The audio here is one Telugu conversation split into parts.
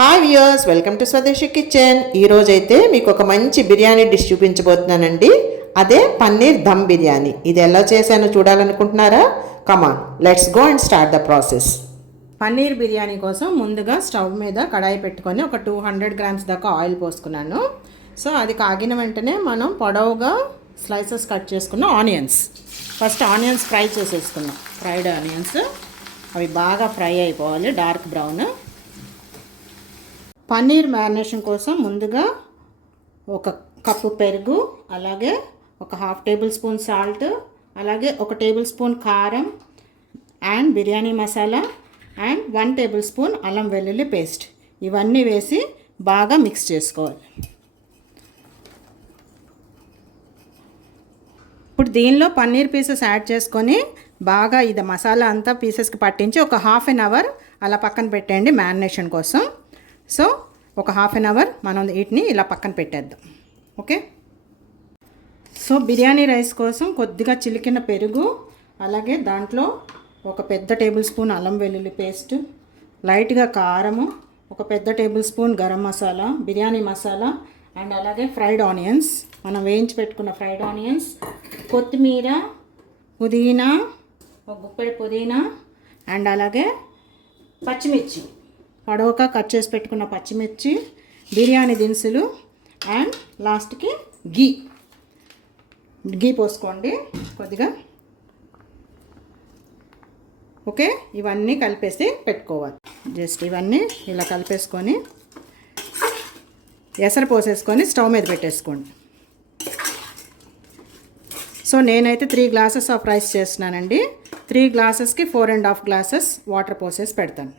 హాయ్ వ్యూయర్స్, వెల్కమ్ టు స్వదేశీ కిచెన్. ఈరోజు అయితే మీకు ఒక మంచి బిర్యానీ డిష్ చూపించబోతున్నానండి. అదే పన్నీర్ దమ్ బిర్యానీ. ఇది ఎలా చేశానో చూడాలనుకుంటున్నారా? Come on, let's go and start the process. Paneer biryani కోసం ముందుగా స్టవ్ మీద కడాయి పెట్టుకొని ఒక 200 గ్రామ్స్ దాకా ఆయిల్ పోసుకున్నాను. సో అది కాగిన వెంటనే మనం పొడవుగా స్లైసెస్ కట్ చేసుకున్న ఆనియన్స్, ఫస్ట్ ఆనియన్స్ ఫ్రై చేసేసుకున్నాం. ఫ్రైడ్ ఆనియన్స్ అవి బాగా ఫ్రై అయిపోవాలి, డార్క్ బ్రౌన్. పన్నీర్ మ్యారినేషన్ కోసం ముందుగా ఒక కప్పు పెరుగు, అలాగే ఒక 1/2 టేబుల్ స్పూన్ సాల్ట్, అలాగే 1 టేబుల్ స్పూన్ కారం and biryani masala and 1 table spoon అల్లం వెల్లుల్లి పేస్ట్, ఇవన్నీ వేసి బాగా మిక్స్ చేసుకోవాలి. ఇప్పుడు దీనిలో పన్నీర్ పీసెస్ యాడ్ చేసుకొని బాగా ఇది మసాలా అంతా పీసెస్కి పట్టించి ఒక 1/2 అవర్ అలా పక్కన పెట్టండి మ్యారినేషన్ కోసం. సో ఒక 1/2 అవర్ మనం వీటిని ఇలా పక్కన పెట్టేద్దాం. ఓకే. సో బిర్యానీ రైస్ కోసం కొద్దిగా చిలికిన పెరుగు, అలాగే దాంట్లో ఒక పెద్ద టేబుల్ స్పూన్ అల్లం వెల్లుల్లి పేస్ట్, లైట్గా కారము, ఒక పెద్ద table spoon garam masala, biryani masala and అలాగే ఫ్రైడ్ ఆనియన్స్, మనం వేయించి పెట్టుకున్న ఫ్రైడ్ ఆనియన్స్, కొత్తిమీర, పుదీనా, ఒక గుప్పెడు పుదీనా అండ్ అలాగే పచ్చిమిర్చి, పొడవుగా కట్ చేసి పెట్టుకున్న పచ్చిమిర్చి, బిర్యానీ దినుసులు అండ్ లాస్ట్కి గీ పోసుకోండి కొద్దిగా. ఓకే, ఇవన్నీ కలిపేసి పెట్టుకోవాలి. జస్ట్ ఇవన్నీ ఇలా కలిపేసుకొని ఎసరు పోసేసుకొని స్టవ్ మీద పెట్టేసుకోండి. సో నేనైతే 3 గ్లాసెస్ ఆఫ్ రైస్ చేస్తున్నానండి. 3 గ్లాసెస్కి 4.5 గ్లాసెస్ వాటర్ పోసేసి పెడతాను.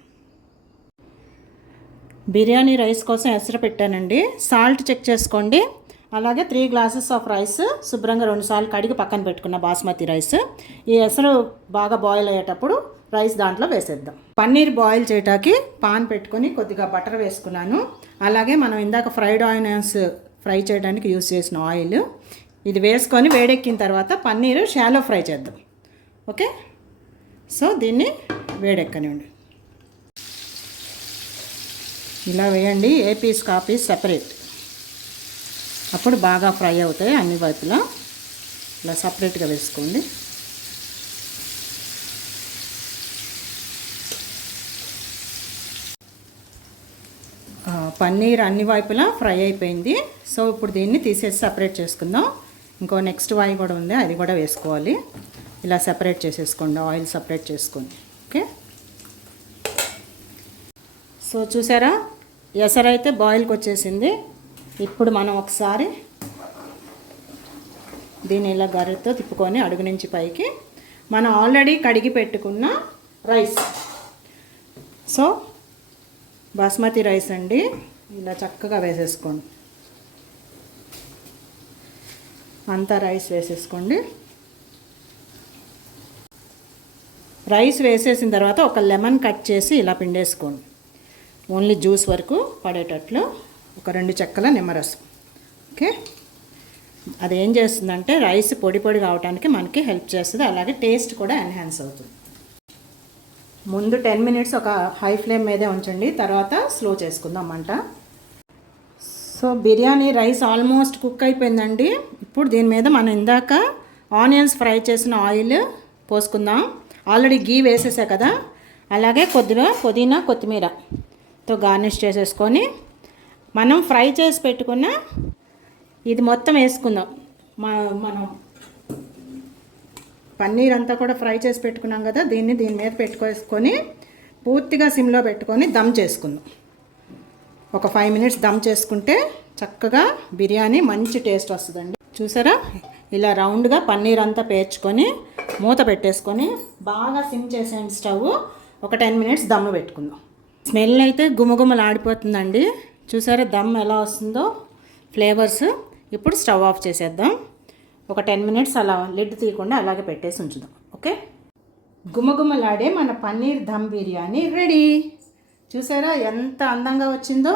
బిర్యానీ రైస్ కోసం ఎసరు పెట్టానండి. సాల్ట్ చెక్ చేసుకోండి. అలాగే 3 గ్లాసెస్ ఆఫ్ రైస్ శుభ్రంగా 2 సార్లు కడిగి పక్కన పెట్టుకున్న బాస్మతి రైస్. ఈ ఎసరు బాగా బాయిల్ అయ్యేటప్పుడు రైస్ దాంట్లో వేసేద్దాం. పన్నీర్ బాయిల్ చేయడానికి పాన్ పెట్టుకొని కొద్దిగా బటర్ వేసుకున్నాను. అలాగే మనం ఇందాక ఫ్రైడ్ ఆనియన్స్ ఫ్రై చేయడానికి యూస్ చేసిన ఆయిల్ ఇది వేసుకొని వేడెక్కిన తర్వాత పన్నీరు షాలో ఫ్రై చేద్దాం. ఓకే. సో దీన్ని వేడెక్కనివ్వండి. ఇలా వేయండి, ఏ పీస్ కా పీస్ సెపరేట్, అప్పుడు బాగా ఫ్రై అవుతాయి అన్ని వైపులా. ఇలా సపరేట్గా వేసుకోండి. పన్నీర్ అన్ని వైపులా ఫ్రై అయిపోయింది. సో ఇప్పుడు దీన్ని తీసేసి సపరేట్ చేసుకుందాం. ఇంకో నెక్స్ట్ వాయి కూడా ఉంది, అది కూడా వేసుకోవాలి. ఇలా సపరేట్ చేసేసుకోండి, ఆయిల్ సపరేట్ చేసుకోండి. ఓకే. సో చూసారా, ఎసరైతే బాయిల్కి వచ్చేసింది. ఇప్పుడు మనం ఒకసారి దీన్ని ఇలా గరిటతో తిప్పుకొని అడుగు నుంచి పైకి మనం ఆల్రెడీ కడిగి పెట్టుకున్న రైస్, సో బాస్మతి రైస్ అండి, ఇలా చక్కగా వేసేసుకోండి. అంతా రైస్ వేసేసుకోండి. రైస్ వేసేసిన తర్వాత ఒక లెమన్ కట్ చేసి ఇలా పిండేసుకోండి. ఓన్లీ జ్యూస్ వరకు పడేటట్లు ఒక 2 చెక్కల నిమ్మరసం. ఓకే. అది ఏం చేస్తుందంటే రైస్ పొడి పొడి కావడానికి మనకి హెల్ప్ చేస్తుంది, అలాగే టేస్ట్ కూడా ఎన్హాన్స్ అవుతుంది. ముందు 10 మినిట్స్ ఒక హై ఫ్లేమ్ మీదే ఉంచండి, తర్వాత స్లో చేసుకుందాం మంట. So biryani rice almost cook అయిపోయిందండి. ఇప్పుడు దీని మీద మనం ఇందాక ఆనియన్స్ ఫ్రై చేసిన ఆయిల్ పోసుకుందాం. ఆల్రెడీ గీ వేసేసా కదా, అలాగే కొద్దిగా పుదీనా కొత్తిమీరతో గార్నిష్ చేసేసుకొని మనం ఫ్రై చేసి పెట్టుకున్న ఇది మొత్తం వేసుకుందాం. మనం పన్నీర్ అంతా కూడా ఫ్రై చేసి పెట్టుకున్నాం కదా, దీని మీద పెట్టుకొని పూర్తిగా సిమ్లో పెట్టుకొని దమ్ చేసుకుందాం. ఒక 5 మినిట్స్ దమ్ చేసుకుంటే చక్కగా బిర్యానీ మంచి టేస్ట్ వస్తుందండి. చూసారా, ఇలా రౌండ్గా పన్నీర్ అంతా పేర్చుకొని మూత పెట్టేసుకొని బాగా సిమ్ చేసేయండి స్టవ్. ఒక 10 మినిట్స్ దమ్ పెట్టుకుందాం. స్మెల్ అయితే గుమగుమలు ఆడిపోతుందండి. చూసారా దమ్ ఎలా వస్తుందో, ఫ్లేవర్స్. ఇప్పుడు స్టవ్ ఆఫ్ చేసేద్దాం. ఒక 10 మినిట్స్ అలా లిడ్ తీయకుండా అలాగే పెట్టేసి ఉంచుదాం. ఓకే. గుమగుమలాడే మన పన్నీర్ దమ్ బిర్యానీ రెడీ. చూసారా ఎంత అందంగా వచ్చిందో,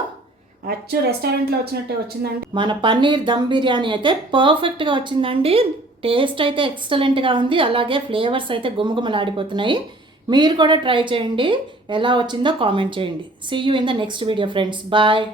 అచ్చు రెస్టారెంట్లో వచ్చినట్టే వచ్చిందండి. మన పన్నీర్ దమ్ బిర్యానీ అయితే పర్ఫెక్ట్గా వచ్చిందండి. టేస్ట్ అయితే ఎక్సలెంట్గా ఉంది, అలాగే ఫ్లేవర్స్ అయితే గుమగుమలాడిపోతున్నాయి. మీరు కూడా ట్రై చేయండి, ఎలా వచ్చిందో కామెంట్ చేయండి. See you in the next video friends. Bye.